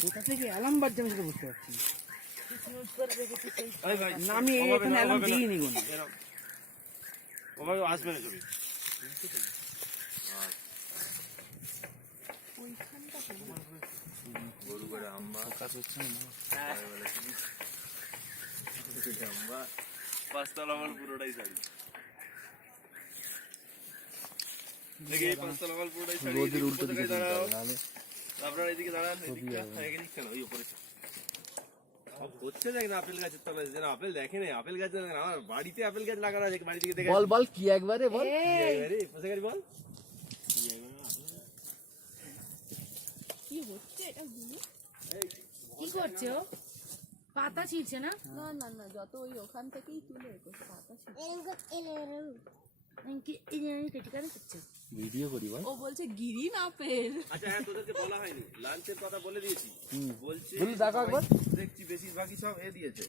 কোথা থেকে অ্যালার্ম বাজছে আমি সেটা বুঝতে পারছি না। আমি এখানে অ্যালার্ম দিইনি কোনো। আসবে না ছবি গরু করে আম্বা পাঁচতলা আমার পুরোটাই শাড়ি দেখি এই পাঁচতলা আমার পুরোটাই শাড়ি উল্টো দিকে দাঁড়াও আপনারা এদিকে দাঁড়ান এদিকে কেন ওই উপরে হচ্ছে দেখ না আপেল গাছের তলায় যেন আপেল দেখে না আপেল গাছ আমার বাড়িতে আপেল গাছ লাগানো আছে বাড়ি থেকে দেখে বল বল কি একবারে বল পোষে গাছ বল কি হচ্ছে এটা কি করছে ও পাতা ছিঁড়ছে না না না না যত ওই ওখান থেকেই তুলে পাতা ছিঁড়ছে ভিডিও করি বল। ও বলছে গ্রিন আপেল। আচ্ছা হ্যাঁ তোদেরকে বলা হয়নি লাঞ্চের কথা বলে দিয়েছি বলছে দেখো একবার দেখছি বেশিরভাগই সব এ দিয়েছে